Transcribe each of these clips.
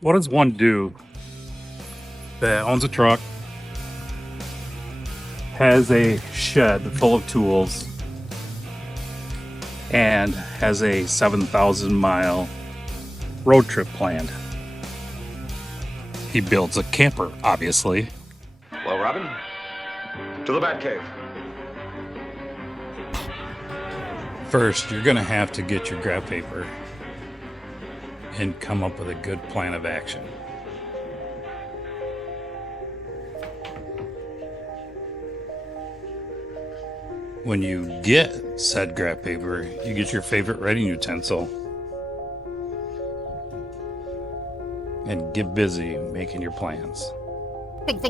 What does one do that owns a truck, has a shed full of tools, and has a 7,000-mile road trip planned? He builds a camper, obviously. Well, Robin, to the Batcave. First, you're gonna have to get your graph paper and come up with a good plan of action. When you get said graph paper, you get your favorite writing utensil and get busy making your plans. Think.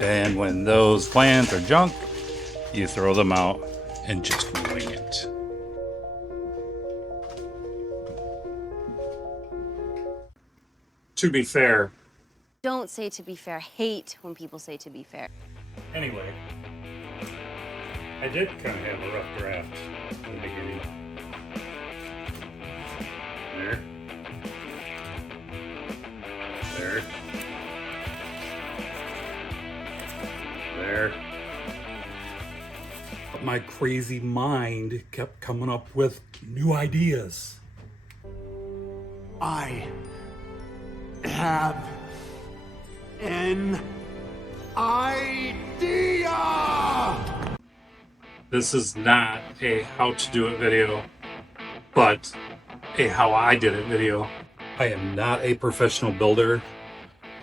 And when those plans are junk, you throw them out and just wing it. To be fair. Don't say to be fair. I hate when people say to be fair. Anyway, I did kind of have a rough draft in the beginning. There. There. There. But my crazy mind kept coming up with new ideas. I have an idea! This is not a how to do it video, but a how I did it video. I am not a professional builder,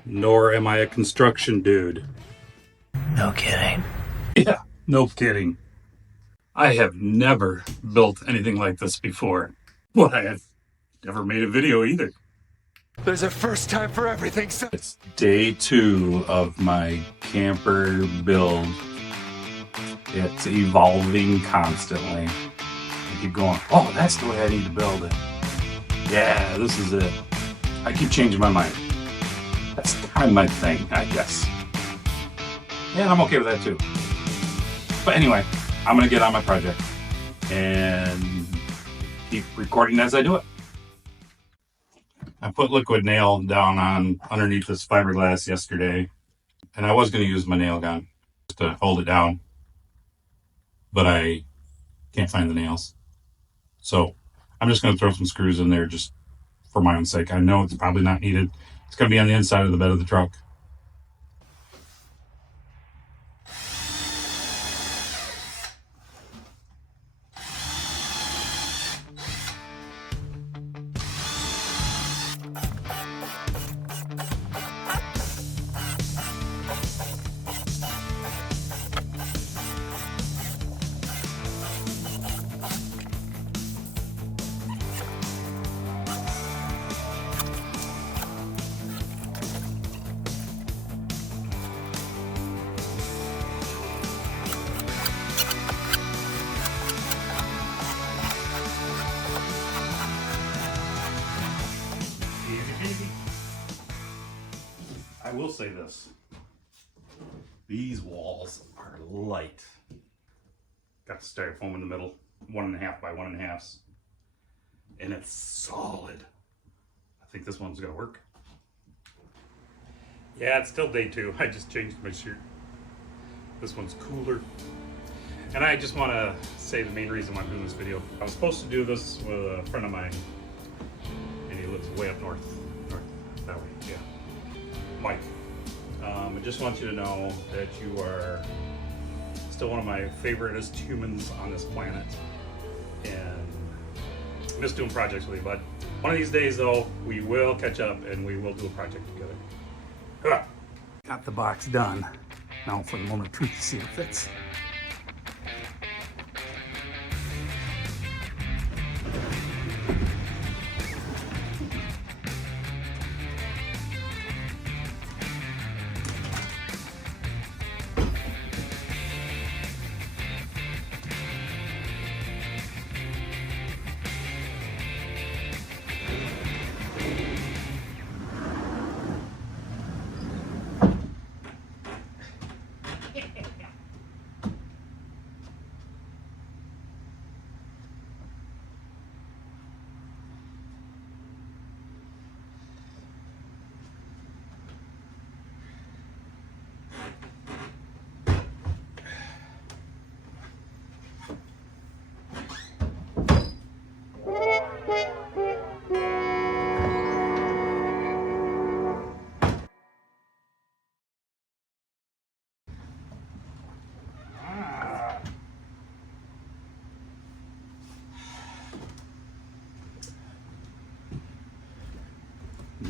nor am I a construction dude. No kidding. Yeah, no kidding. I have never built anything like this before, but I have never made a video either. There's a first time for everything, so It's day 2 of my camper build. It's evolving constantly. I keep going, oh, that's the way I need to build it. Yeah, this is it. I keep changing my mind. That's kind of my thing, I guess. And I'm okay with that too. But anyway, I'm gonna get on my project and keep recording as I do it. I put liquid nail down on underneath this fiberglass yesterday, and I was gonna use my nail gun just to hold it down, but I can't find the nails. So I'm just gonna throw some screws in there just for my own sake. I know it's probably not needed. It's gonna be on the inside of the bed of the truck. I will say this. These walls are light. Got the styrofoam in the middle, 1.5 by 1.5. And it's solid. I think this one's gonna work. Yeah, it's still day 2. I just changed my shirt. This one's cooler. And I just wanna say the main reason why I'm doing this video. I was supposed to do this with a friend of mine, and he lives way up north that way, yeah. Mike, I just want you to know that you are still one of my favoriteest humans on this planet, and I miss doing projects with you, bud. One of these days, though, we will catch up and we will do a project together. Got the box done. Now for the moment of truth to see if it fits.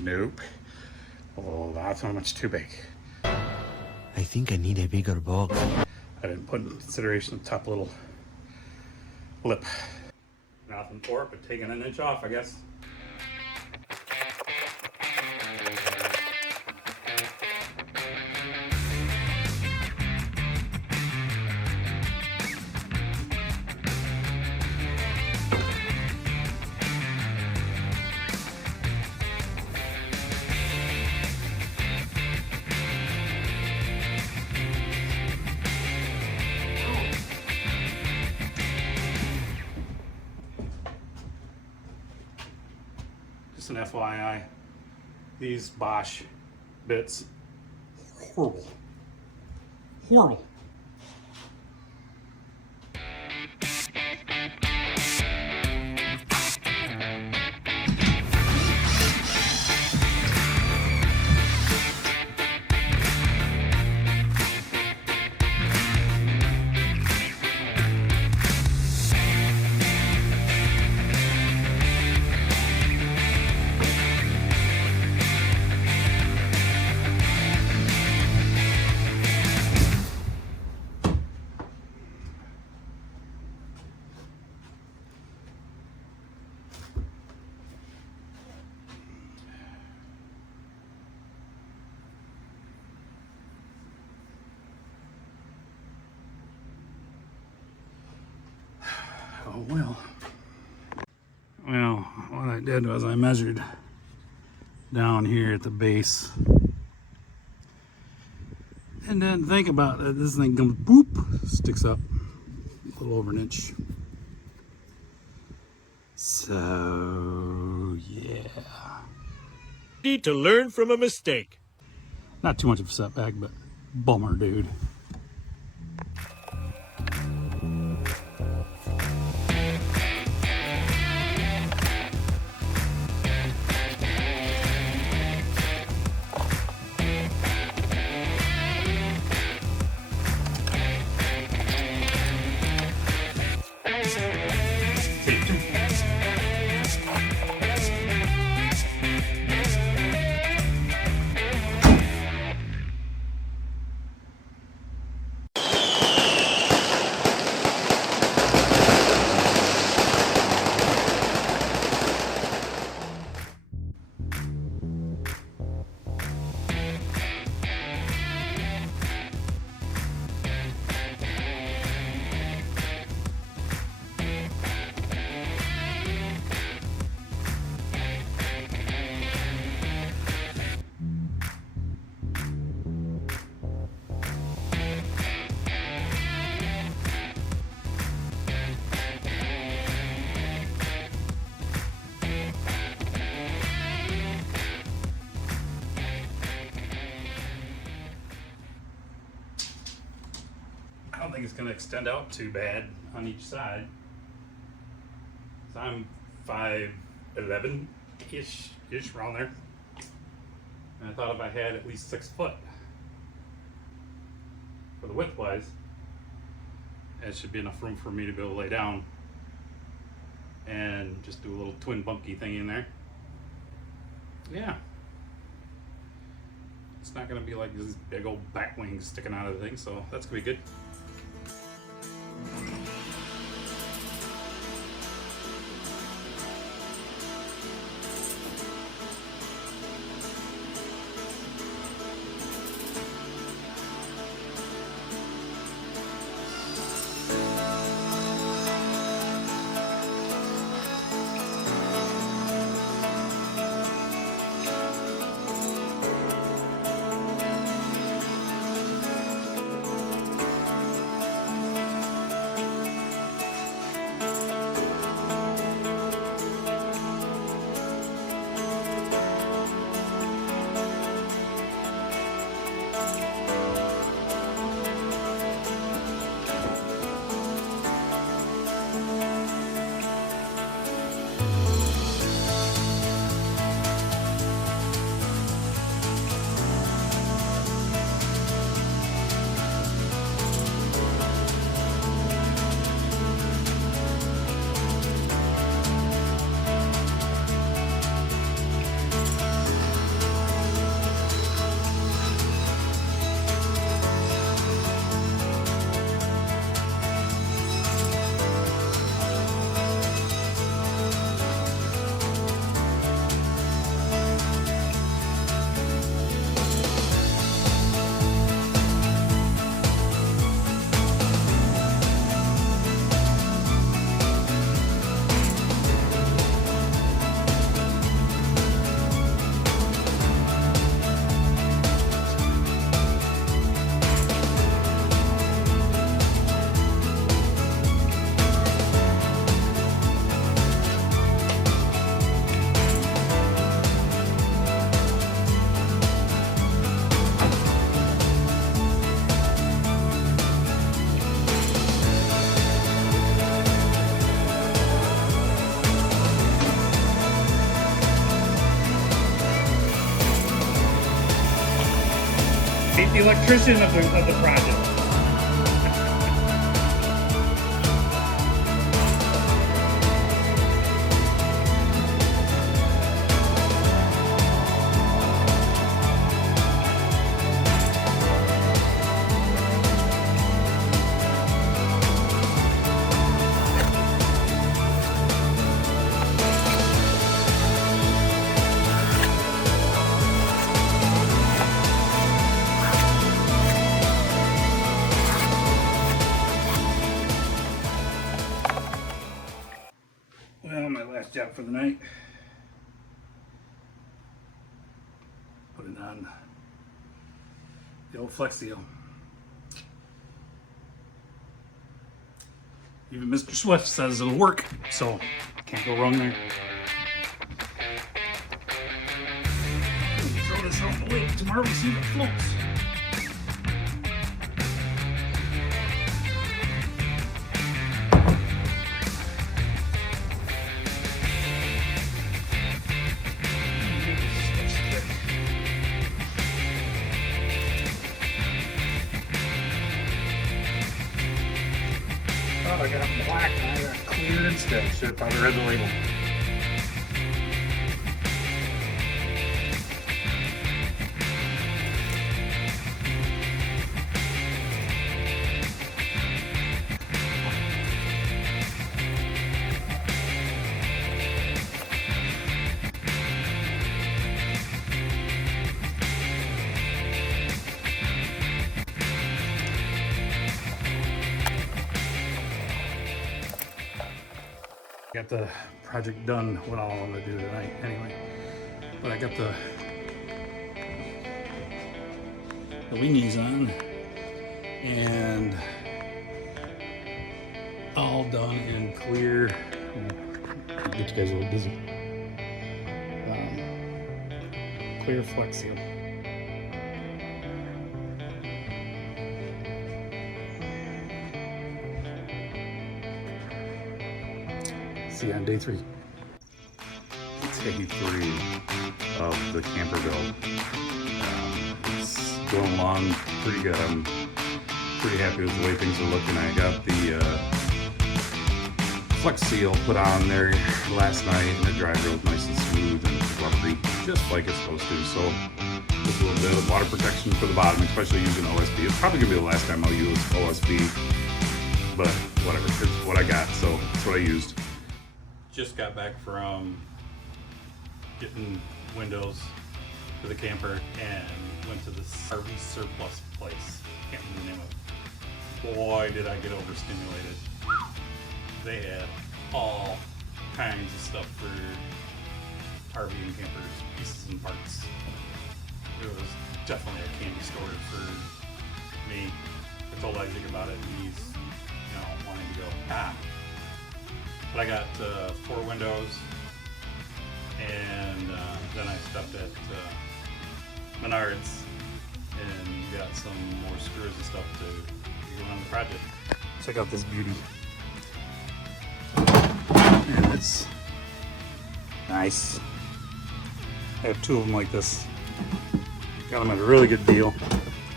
Nope. Oh, that's not much too big. I think I need a bigger box. I didn't put in consideration the top little lip. Nothing for it, but taking an inch off, I guess. Just an FYI, these Bosch bits, horrible. Horrible. Oh well. Well, what I did was I measured down here at the base. And then think about it. This thing comes boop, sticks up a little over an inch. So yeah. Need to learn from a mistake. Not too much of a setback, but bummer, dude. I don't think it's going to extend out too bad on each side. So I'm 5'11" ish around there. And I thought if I had at least 6 foot for the width wise, it should be enough room for me to be able to lay down and just do a little twin bunkie thing in there. Yeah. It's not going to be like these big old back wings sticking out of the thing, so that's going to be good. Hate the electrician of the project. Well, my last job for the night. Put it on the old Flex Seal. Even Mr. Swift says it'll work, so can't go wrong there. Throw this out the way. Tomorrow we see what floats. Oh, I got black and I got clear instead. Should have probably read the label. Got the project done, what all I'm gonna do tonight anyway. But I got the wingies on and all done in clear. Get you guys a little busy. Clear Flex Seal. See you on day 3. Day 3 of the camper build. It's going along pretty good. I'm pretty happy with the way things are looking. I got the Flex Seal put on there last night and it dried real nice and smooth and rubbery, just like it's supposed to. So just a little bit of water protection for the bottom, especially using OSB. It's probably gonna be the last time I'll use OSB, but whatever, it's what I got, so that's what I used. Just got back from getting windows for the camper and went to this RV surplus place. Can't remember the name of it. Boy, did I get overstimulated. They had all kinds of stuff for RV and campers, pieces and parts. It was definitely a candy store for me. I told Isaac about it and he's, wanting to go, But I got 4 windows, and then I stopped at Menards and got some more screws and stuff to go on the project. Check out this beauty. And it's nice. I have 2 of them like this. Got them at a really good deal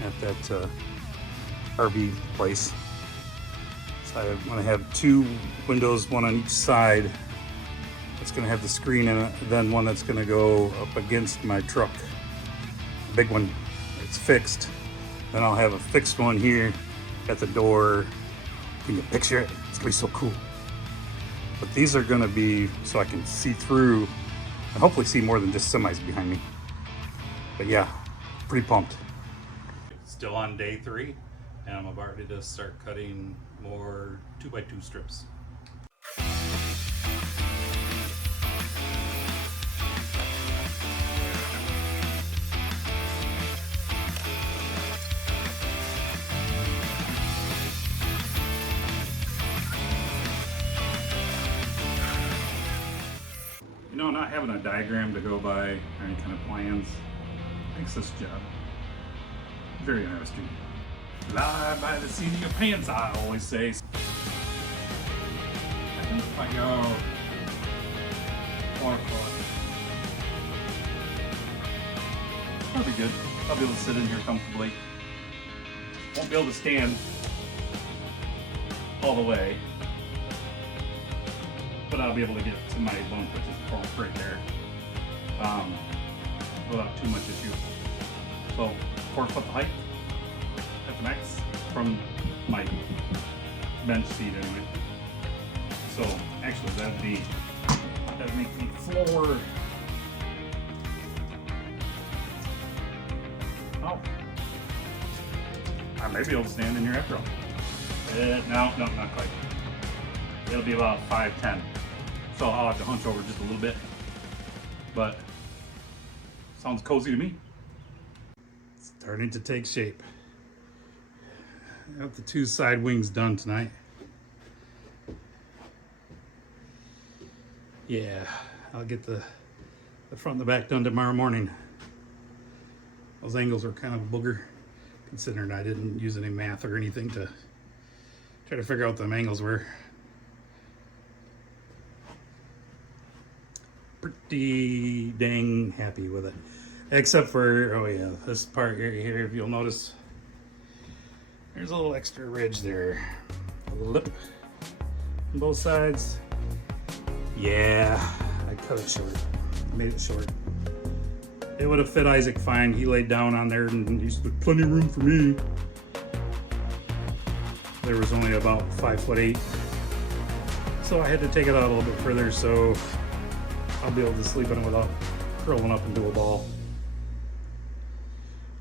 at that RV place. So I'm going to have 2 windows, one on each side. It's going to have the screen in it, then one that's going to go up against my truck. The big one, it's fixed. Then I'll have a fixed one here at the door. Can you picture it? It's going to be so cool. But these are going to be so I can see through and hopefully see more than just semis behind me. But yeah, pretty pumped. Still on day 3, and I'm about ready to start cutting more 2x2 strips. Not having a diagram to go by or any kind of plans makes this job very interesting. Fly by the seat of your pants, I always say. I think if I go watercolor, probably good. I'll be able to sit in here comfortably. Won't be able to stand all the way, but I'll be able to get to my bunk, which is right there, without too much issue. So 4 foot height at the max from my bench seat anyway. So actually that'd make the floor, oh, I may be able to stand in here after all. No, not quite. It'll be about 5'10". So I'll have to hunch over just a little bit. But sounds cozy to me. It's starting to take shape. Got the 2 side wings done tonight. Yeah, I'll get the front and the back done tomorrow morning. Those angles were kind of a booger, considering I didn't use any math or anything to try to figure out what them angles were. Pretty dang happy with it. Except for, oh yeah, this part here, if you'll notice, there's a little extra ridge there. A little lip on both sides. Yeah, I cut it short. Made it short. It would have fit Isaac fine. He laid down on there and he said, plenty of room for me. There was only about 5'8". So I had to take it out a little bit further so I'll be able to sleep in it without curling up into a ball.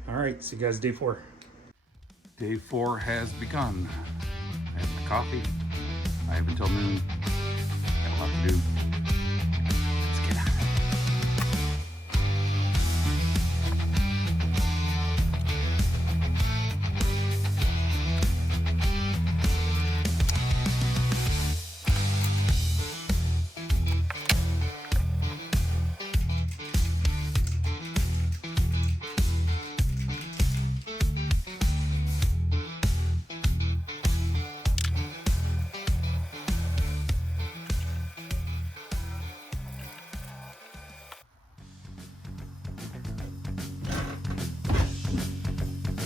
All right, see you guys day 4. Day 4 has begun. I have my coffee. I have until noon. Got a lot to do. Let's get on it.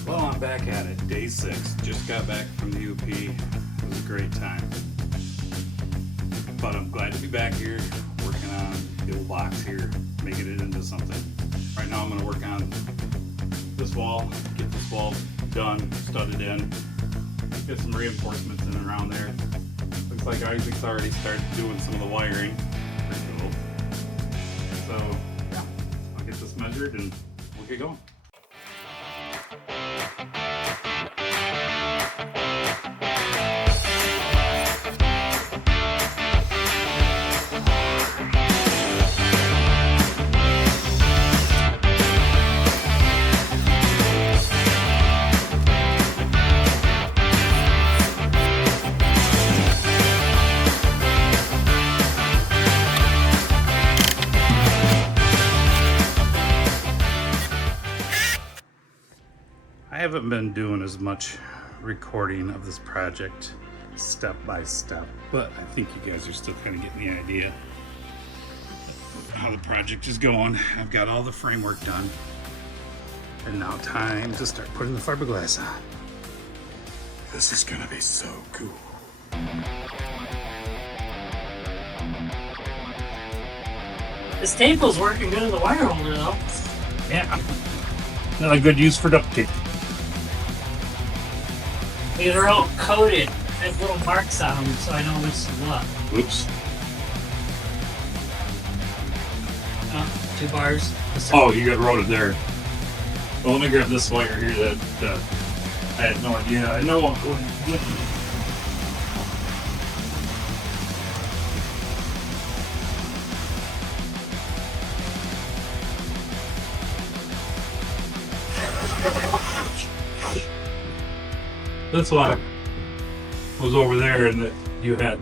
Well, I'm back at it. Day 6. Just got back from the UP. It was a great time. But I'm glad to be back here working on the old box here, making it into something. Right now I'm going to work on this wall, get this wall done, studded in, get some reinforcements in and around there. Looks like Isaac's already started doing some of the wiring. Pretty cool. So yeah, I'll get this measured and we'll get going. I haven't been doing as much recording of this project step by step, but I think you guys are still kind of getting the idea of how the project is going. I've got all the framework done, and now time to start putting the fiberglass on. This is gonna be so cool. This staple's working good as a wire holder though. Yeah, not a good use for duct tape. These are all coated. There's little marks on them, so I know which is what. Oops. 2 bars. Oh, you got roted there. Well, let me grab this wire here that I had no idea. I know I'm going to get. This one was over there, and that you had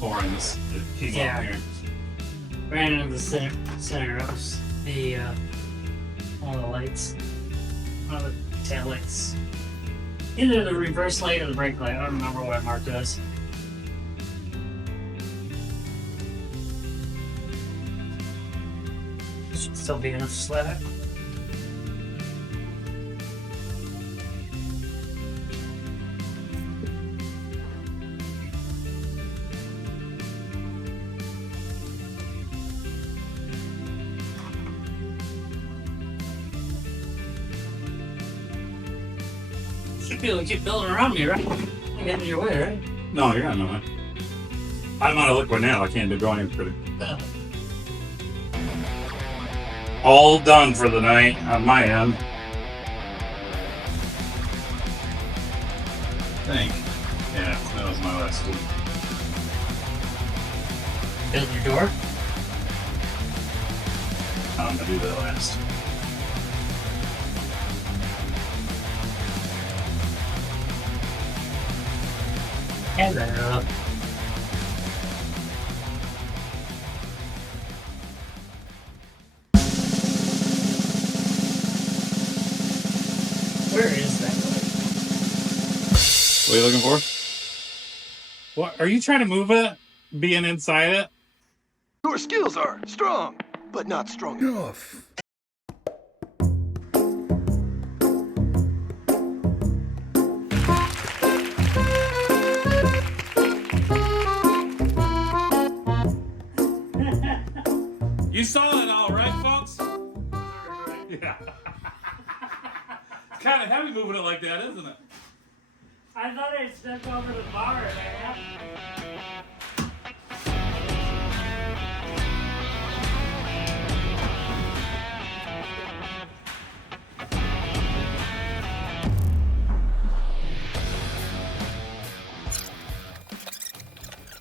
horns that came Yeah. up here. Ran into the center of the one of the lights, one of the tail lights. Either the reverse light or the brake light. I don't remember what I marked it as. Should still be enough slack. People keep building around me, right? I'm getting in your way, right? No, you're not in the way. I'm on a liquid now. I can't go any further. All done for the night on my end. I think. Yeah, that was my last one. Build your door. I'm gonna do that last. Hello. Where is that light? What are you looking for? What are you trying to move it? Being inside it? Your skills are strong, but not strong enough. You saw it all, right, folks? Yeah. It's kind of heavy moving it like that, isn't it? I thought I stepped over the bar, man.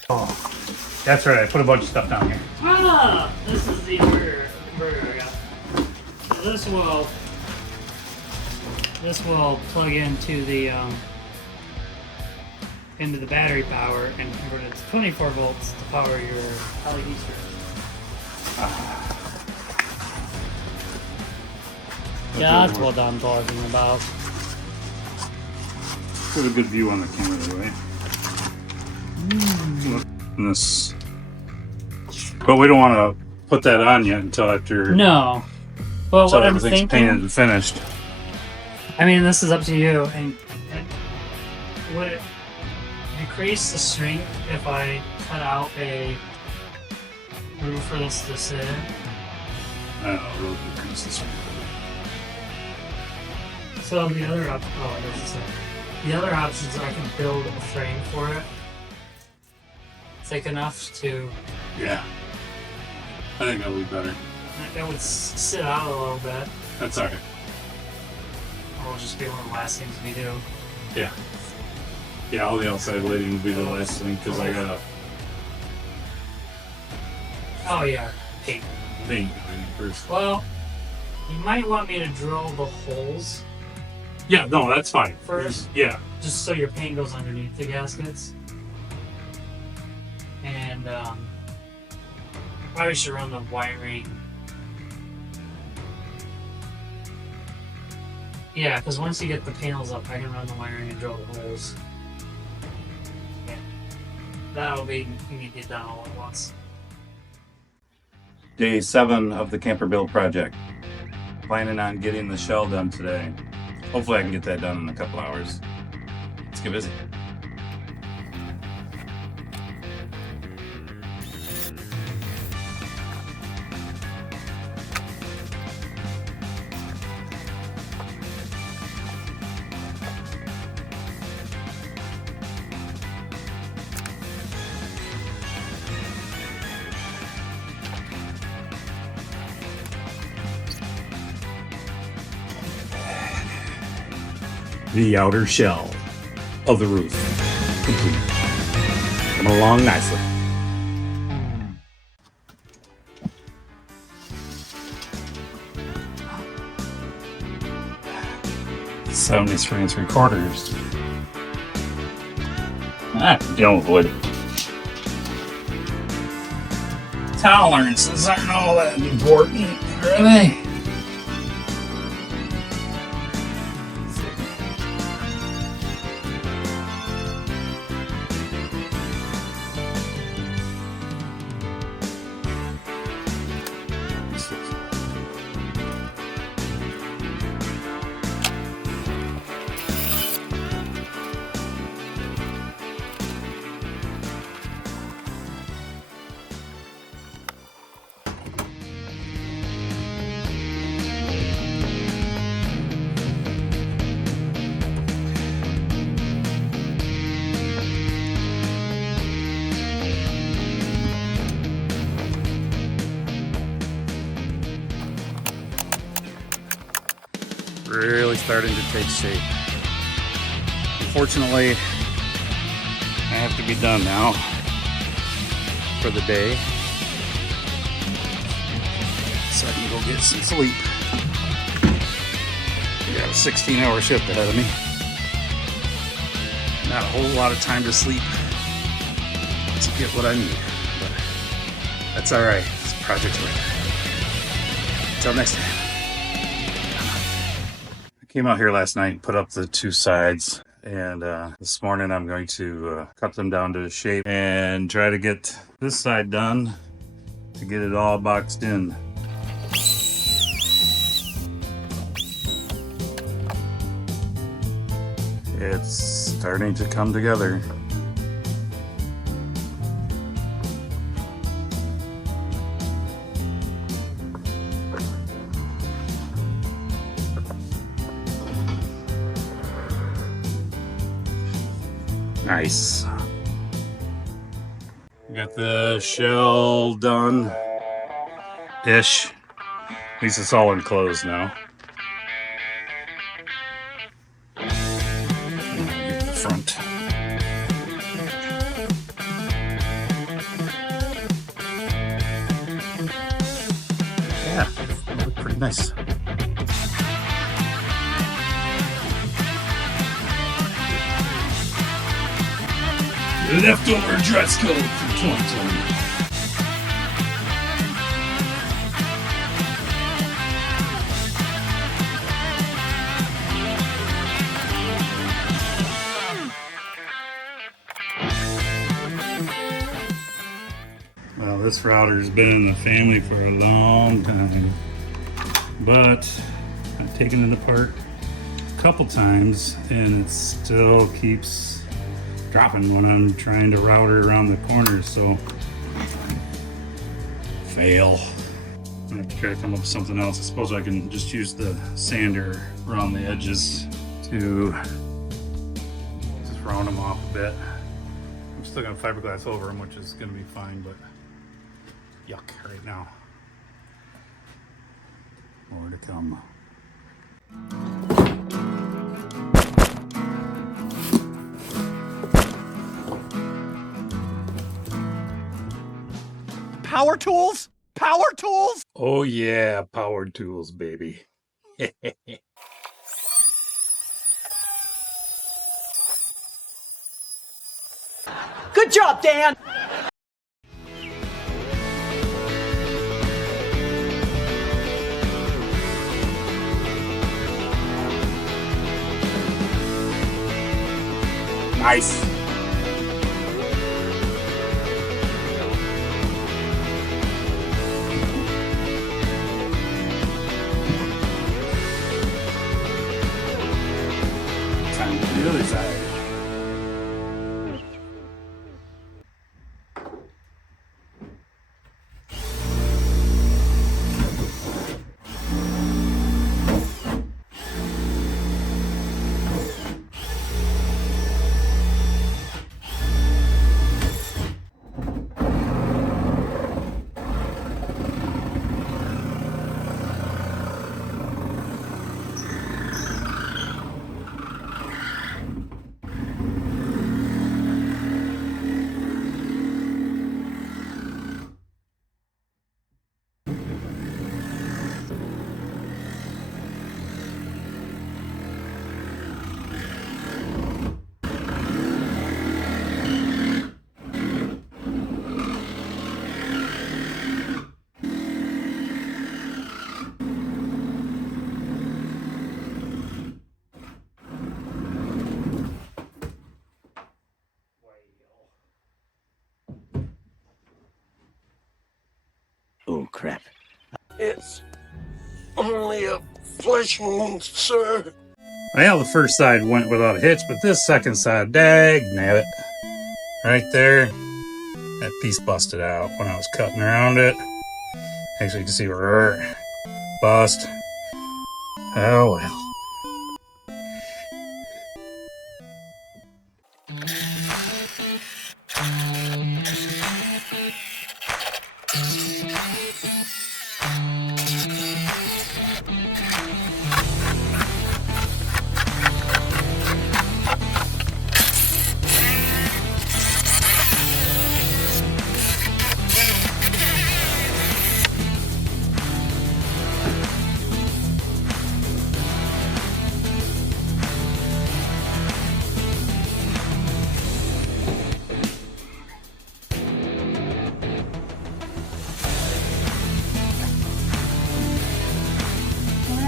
Oh, that's right. I put a bunch of stuff down here. Ah, this is the inverter. Yeah. So this will plug into the battery power and convert it to 24 volts to power your LED strip. That's what I'm talking about. Got a good view on the camera that way. And this, but we don't want to put that on yet until after. No, but until what I'm everything's thinking. painted and finished. I mean, this is up to you. And would it decrease the strength if I cut out a roof for this to sit in? I don't know. Really decrease this one. So the other the other options, I can build a frame for it, thick enough to Yeah. I think that'll be better. it would sit out a little bit. That's alright. It'll just be one of the last things we do. Yeah. Yeah, all the outside lighting will be the last thing because I gotta Oh yeah, paint. paint everything first. Well, you might want me to drill the holes Yeah, no, that's fine. first, Yeah. just so your paint goes underneath the gaskets. And probably should run the wiring. Yeah, because once you get the panels up, I can run the wiring and drill the holes. Yeah. That'll be immediately done all at once. Day 7 of the camper build project. Planning on getting the shell done today. Hopefully I can get that done in a couple hours. Let's get busy. The outer shell of the roof complete. Coming along nicely. '73 3/4. Dealing with wood. Tolerances aren't all that important, are they? really starting to take shape. Unfortunately, I have to be done now for the day, so I can go get some sleep. I got a 16-hour shift ahead of me. Not a whole lot of time to sleep to get what I need, but that's all right. This project's worth it. Until next time. I came out here last night and put up the two sides, and this morning I'm going to cut them down to shape and try to get this side done to get it all boxed in. It's starting to come together. Nice. Got the shell done ish. At least it's all enclosed now. Get the front. Yeah, it looked pretty nice. Leftover dress code from 2020. Well, this router's been in the family for a long time, but I've taken it apart a couple times and it still keeps dropping when I'm trying to router around the corners, so fail. I have to try to come up with something else. I suppose I can just use the sander around the edges to just round them off a bit. I'm still gonna fiberglass over them, which is gonna be fine, but yuck right now. More to come. Power tools? Power tools? Oh yeah, power tools, baby. Good job, Dan! Nice. Time to do the other side. Oh, crap. It's only a flesh wound, sir. Well, the first side went without a hitch, but this second side, dag nabbit. Right there, that piece busted out when I was cutting around it. Actually, you can see where bust. Oh well.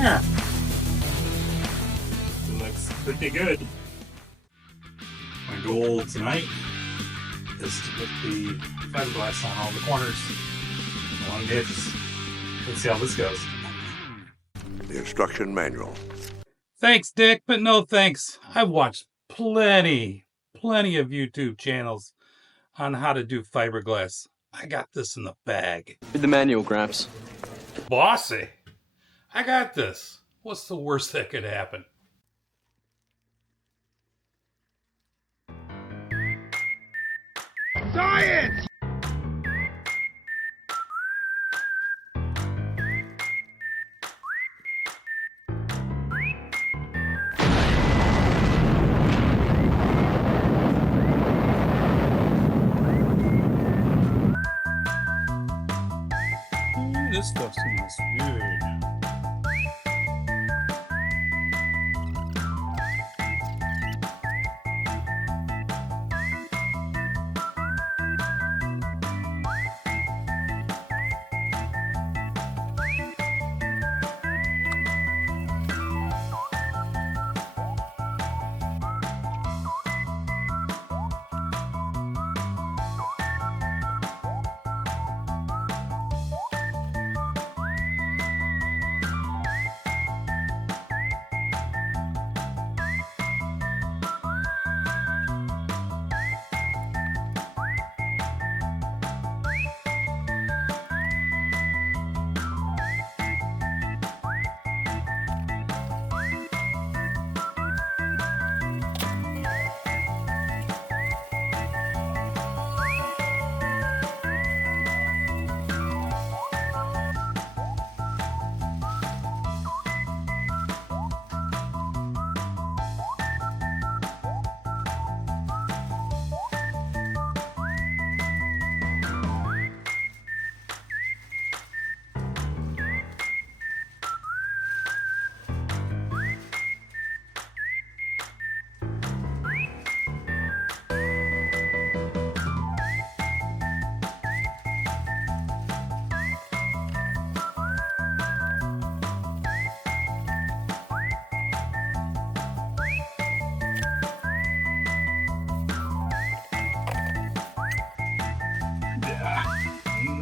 Yeah. It looks pretty good. My goal tonight is to get the fiberglass on all the corners, along the edges. Let's see how this goes. The instruction manual. Thanks, Dick, but no thanks. I've watched plenty of YouTube channels on how to do fiberglass. I got this in the bag. Read the manual, Gramps. Bossy, I got this. What's the worst that could happen? Science! This stuff smells good.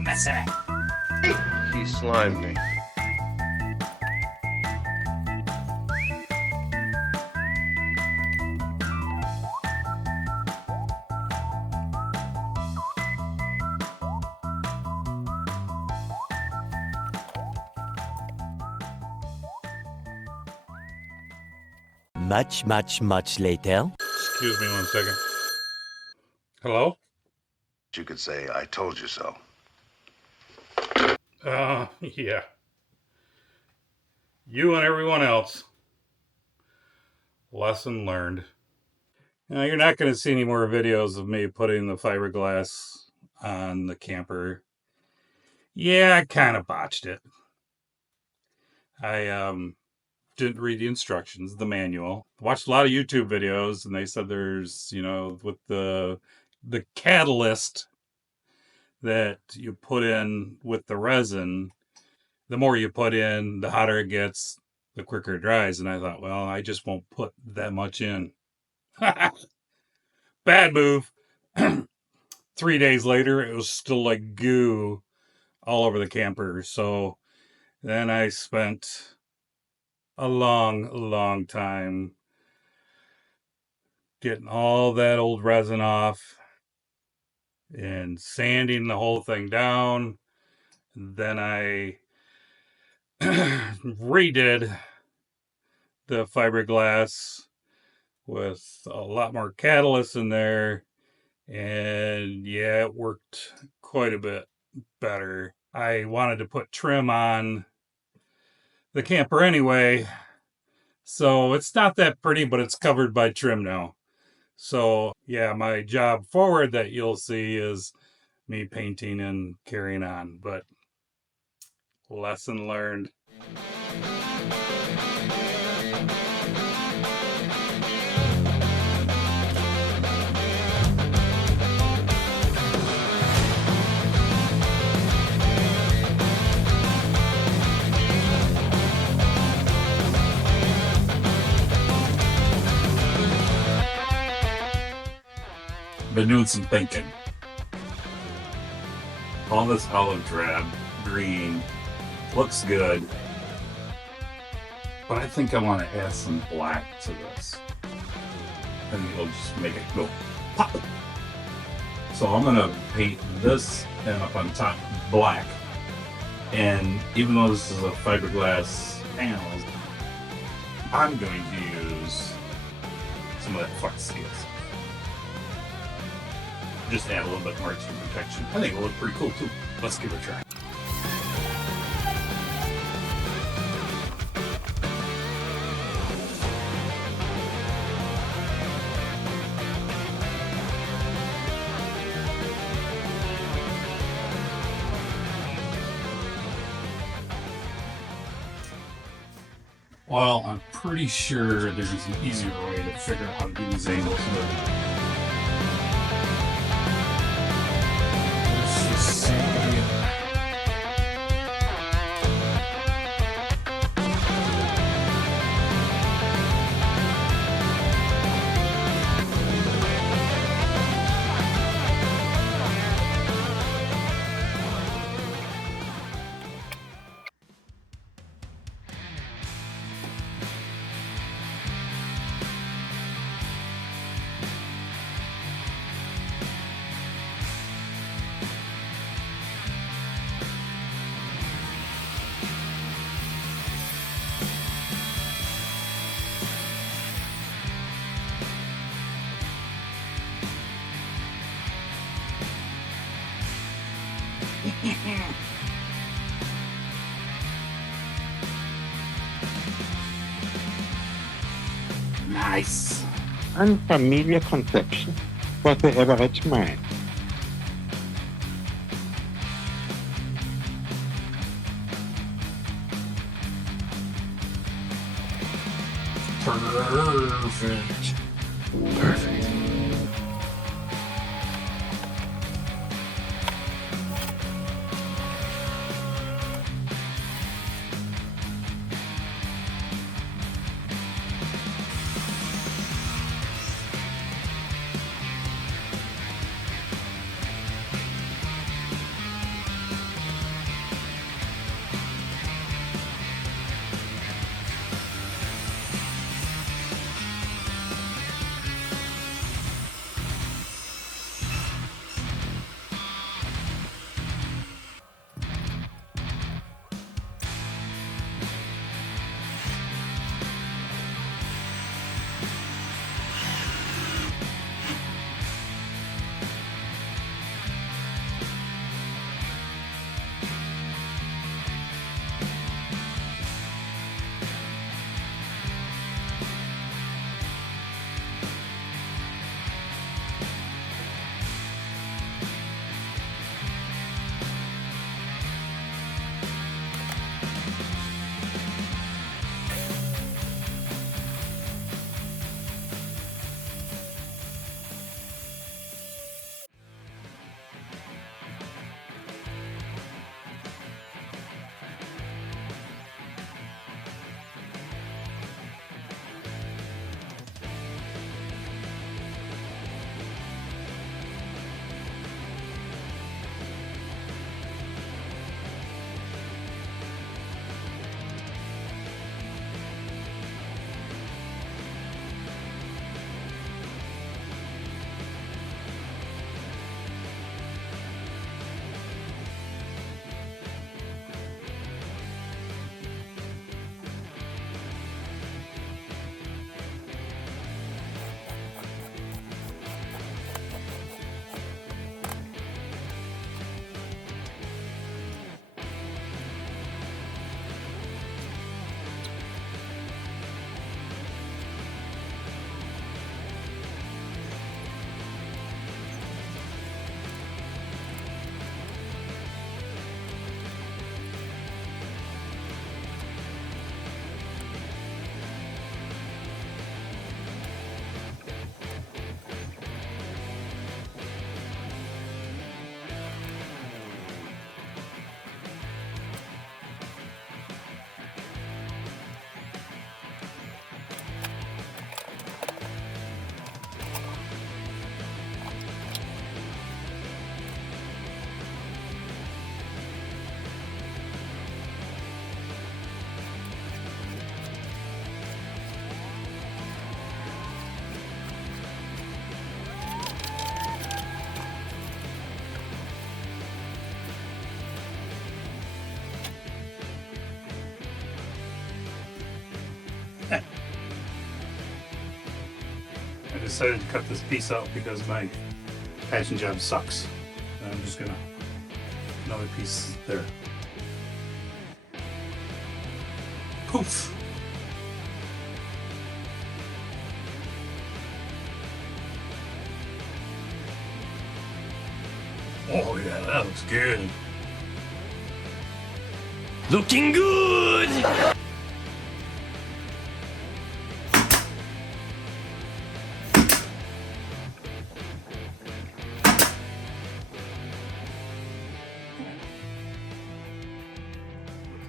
Messy. He slimed me. Much later. Excuse me 1 second. Hello? You could say, I told you so. Yeah. You and everyone else. Lesson learned. Now, you're not going to see any more videos of me putting the fiberglass on the camper. Yeah, I kind of botched it. I didn't read the instructions, the manual. Watched a lot of YouTube videos, and they said there's, with the catalyst that you put in with the resin, the more you put in, the hotter it gets, the quicker it dries. And I thought, well, I just won't put that much in. Bad move. 3 days later, it was still like goo all over the camper. So then I spent a long time getting all that old resin off and sanding the whole thing down. And then I redid the fiberglass with a lot more catalyst in there, and yeah, it worked quite a bit better. I wanted to put trim on the camper anyway, so it's not that pretty, but it's covered by trim now. So yeah, my job forward that you'll see is me painting and carrying on, but lesson learned. been doing some thinking. All this olive drab, green, looks good. But I think I want to add some black to this. And it'll just make it go pop. So I'm going to paint this and up on top black. And even though this is a fiberglass panel, I'm going to use some of that flex steel stuff. Just add a little bit more extra protection. I think it'll look pretty cool too. Let's give it a try. Well, I'm pretty sure there's an easier way to figure out how to do these angles. Let's just see. Nice. Unfamiliar conception for the average mind. Perfect. Perfect. I decided to cut this piece out because my patching job sucks. And I'm just gonna, another piece there. Poof! Oh yeah, that looks good. Looking good!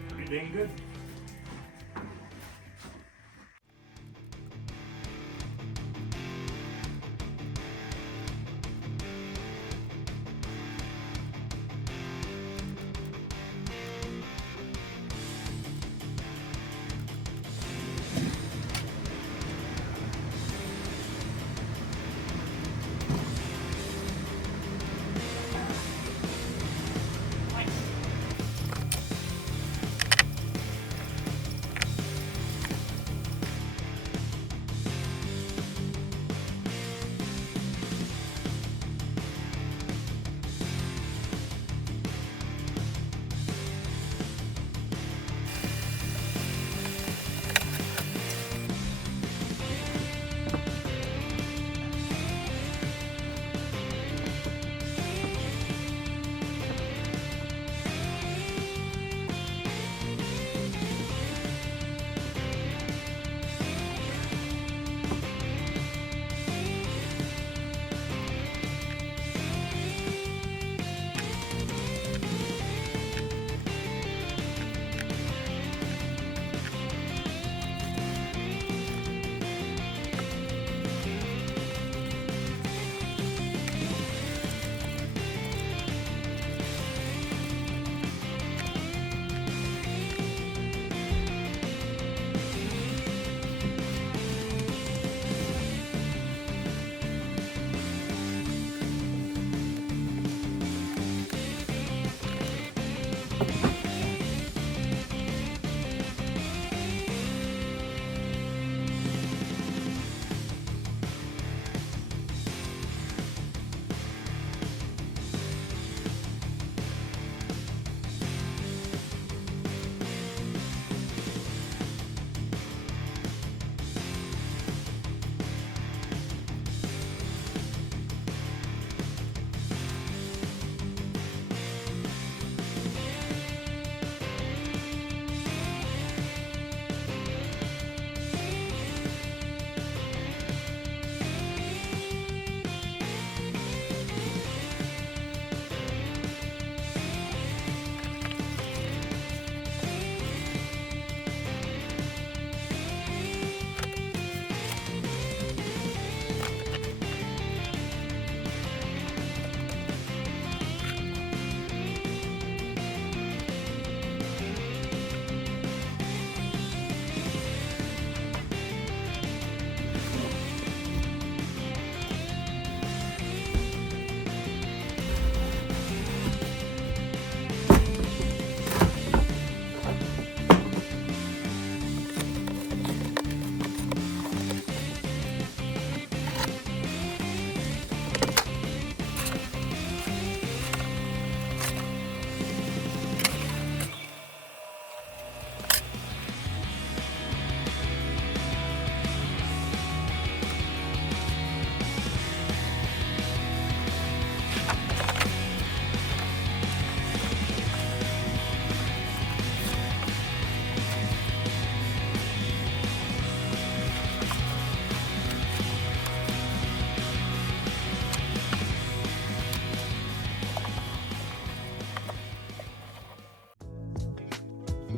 Pretty dang good.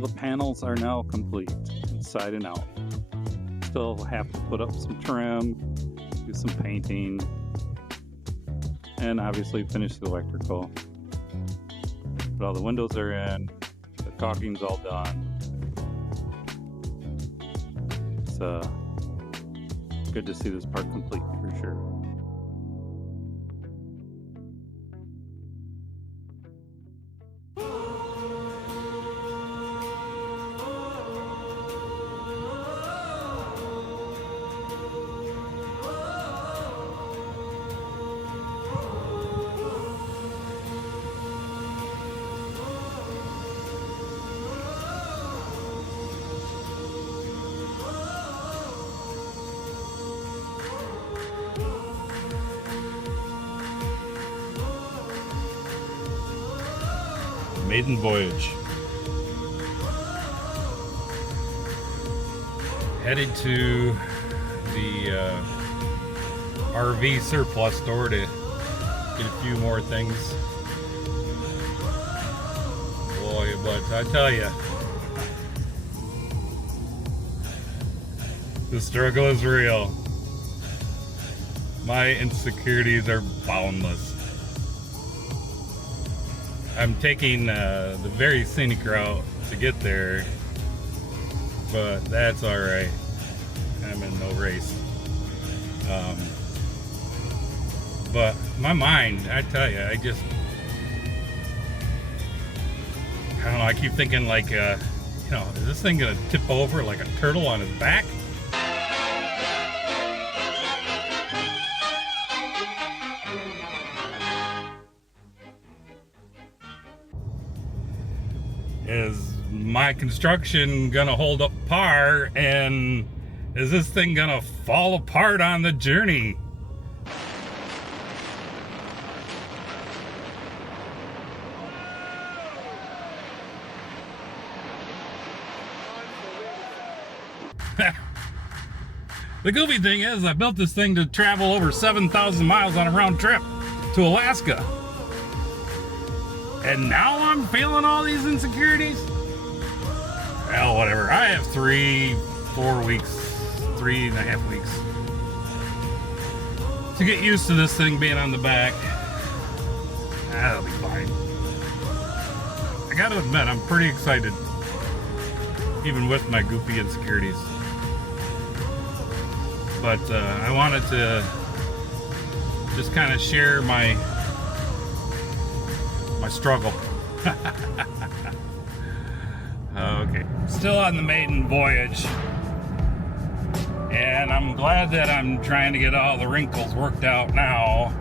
The panels are now complete, inside and out. Still have to put up some trim, do some painting, and obviously finish the electrical. But all the windows are in, the caulking's all done. It's good to see this part complete for sure. maiden voyage. Headed to the RV surplus store to get a few more things. Boy, but I tell you, the struggle is real. My insecurities are boundless. I'm taking the very scenic route to get there, but that's alright. I'm in no race. But my mind, I tell you, I don't know, I keep thinking like, is this thing gonna tip over like a turtle on his back? Is my construction gonna hold up par, and is this thing gonna fall apart on the journey? The goofy thing is, I built this thing to travel over 7,000 miles on a round trip to Alaska. And now I'm feeling all these insecurities? Well, whatever. I have 3.5 weeks to get used to this thing being on the back. That'll be fine. I gotta admit, I'm pretty excited, even with my goofy insecurities. But I wanted to just kind of share my struggle. Okay, still on the maiden voyage, and I'm glad that I'm trying to get all the wrinkles worked out now,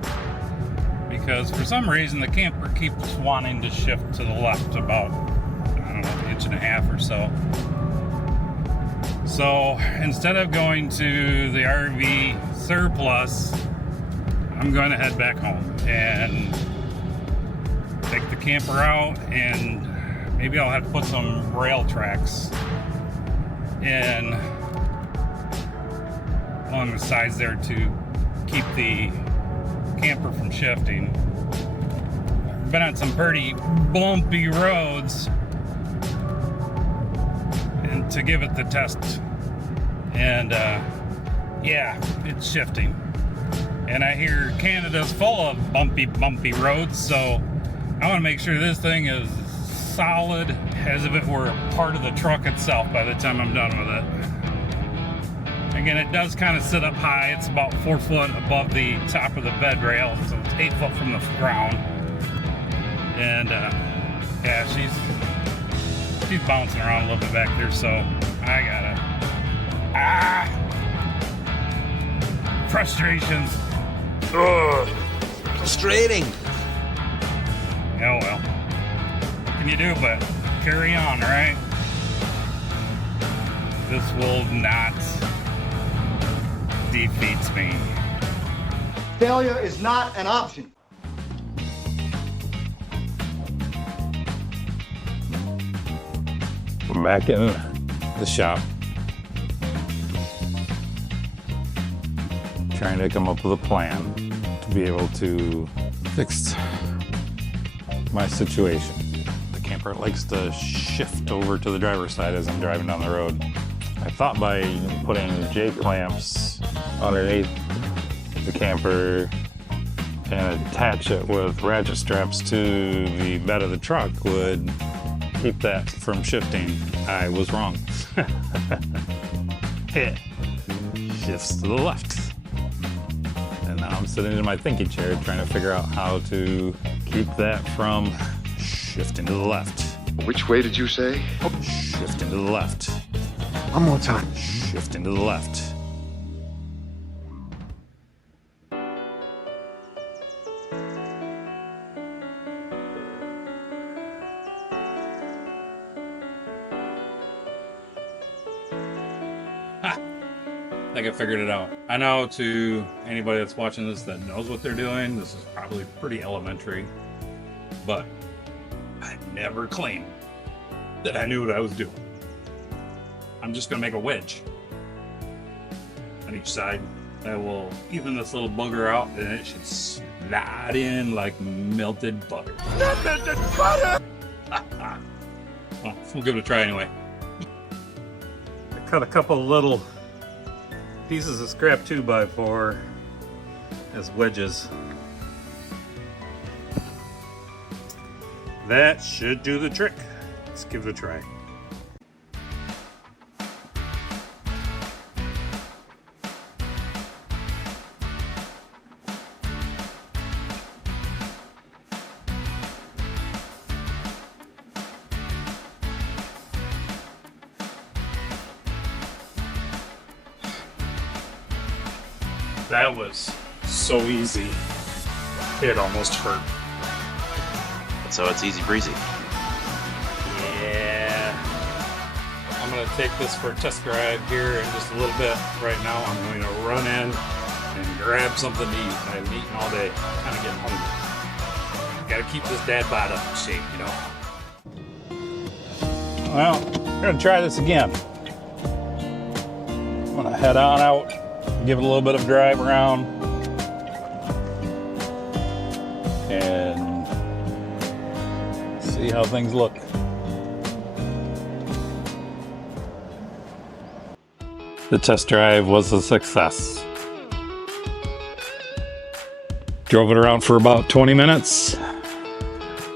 because for some reason the camper keeps wanting to shift to the left about, I don't know, 1.5 inches or so. So instead of going to the RV surplus, I'm going to head back home and take the camper out, and maybe I'll have to put some rail tracks in along the sides there to keep the camper from shifting. I've been on some pretty bumpy roads, and to give it the test, and yeah, it's shifting. And I hear Canada's full of bumpy roads, so I want to make sure this thing is solid as if it were a part of the truck itself by the time I'm done with it. Again, it does kind of sit up high. It's about 4 foot above the top of the bed rail, so it's 8 foot from the ground. And yeah, she's bouncing around a little bit back there, so I gotta frustrations. Ugh, frustrating. Oh well, what can you do but carry on, right? This will not defeat me. Failure is not an option. I'm back in the shop, trying to come up with a plan to be able to fix my situation. The camper likes to shift over to the driver's side as I'm driving down the road. I thought by putting J-clamps underneath the camper and attach it with ratchet straps to the bed of the truck would keep that from shifting. I was wrong. It shifts to the left. And now I'm sitting in my thinking chair trying to figure out how to keep that from shifting to the left. Which way did you say? Shifting to the left. One more time. Shifting to the left. I think I figured it out. I know, to anybody that's watching this that knows what they're doing, this is probably pretty elementary, but never claim that I knew what I was doing. I'm just gonna make a wedge on each side. I will even this little booger out and it should slide in like melted butter. Not melted butter! Well, we'll give it a try anyway. I cut a couple little pieces of scrap 2x4 as wedges. That should do the trick. Let's give it a try. That was so easy. It almost hurt. So it's easy breezy. Yeah. I'm gonna take this for a test drive here in just a little bit. Right now I'm going to run in and grab something to eat. I haven't eaten all day. I'm kind of getting hungry. Gotta keep this dad bod up in shape, you know? Well, we're gonna try this again. I'm gonna head on out, give it a little bit of drive around, and see how things look. The test drive was a success. Drove it around for about 20 minutes.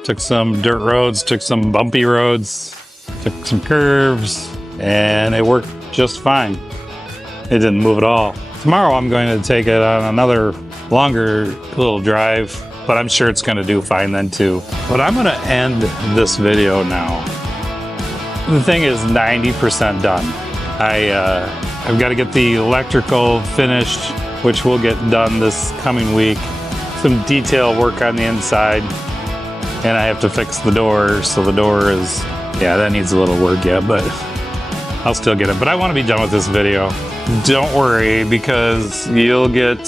Took some dirt roads, took some bumpy roads, took some curves, and it worked just fine. It didn't move at all. Tomorrow I'm going to take it on another longer little drive, but I'm sure it's going to do fine then too. But I'm going to end this video now. The thing is 90% done. I've got to get the electrical finished, which will get done this coming week. Some detail work on the inside, and I have to fix the door. So the door is, yeah, that needs a little work yet, but I'll still get it. But I want to be done with this video. Don't worry, because you'll get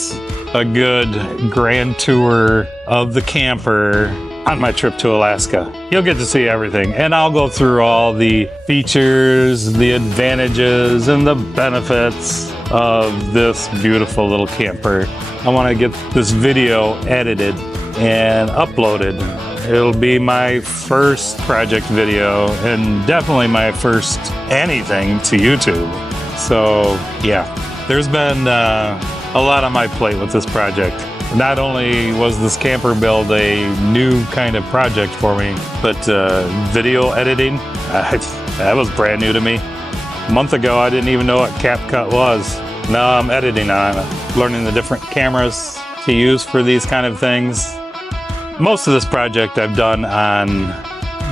a good grand tour of the camper on my trip to Alaska. You'll get to see everything, and I'll go through all the features, the advantages, and the benefits of this beautiful little camper. I want to get this video edited and uploaded. It'll be my first project video, and definitely my first anything to YouTube. So yeah, there's been a lot on my plate with this project. Not only was this camper build a new kind of project for me, but video editing, that was brand new to me. A month ago, I didn't even know what CapCut was. Now I'm editing on it, learning the different cameras to use for these kind of things. Most of this project I've done on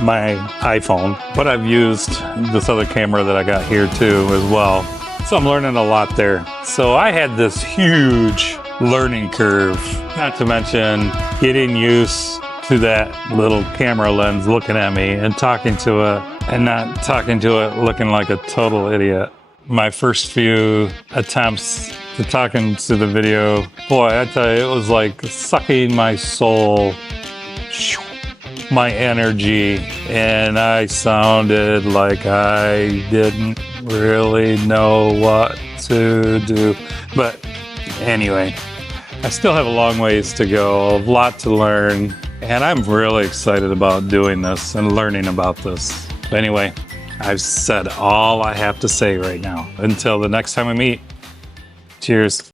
my iPhone, but I've used this other camera that I got here too as well. So I'm learning a lot there. So I had this huge learning curve, not to mention getting used to that little camera lens looking at me and talking to it and not talking to it looking like a total idiot. My first few attempts to talking to the video, boy, I tell you, it was like sucking my soul, my energy, and I sounded like I didn't really know what to do. But anyway, I still have a long ways to go, a lot to learn, and I'm really excited about doing this and learning about this. But anyway, I've said all I have to say right now. Until the next time we meet, cheers.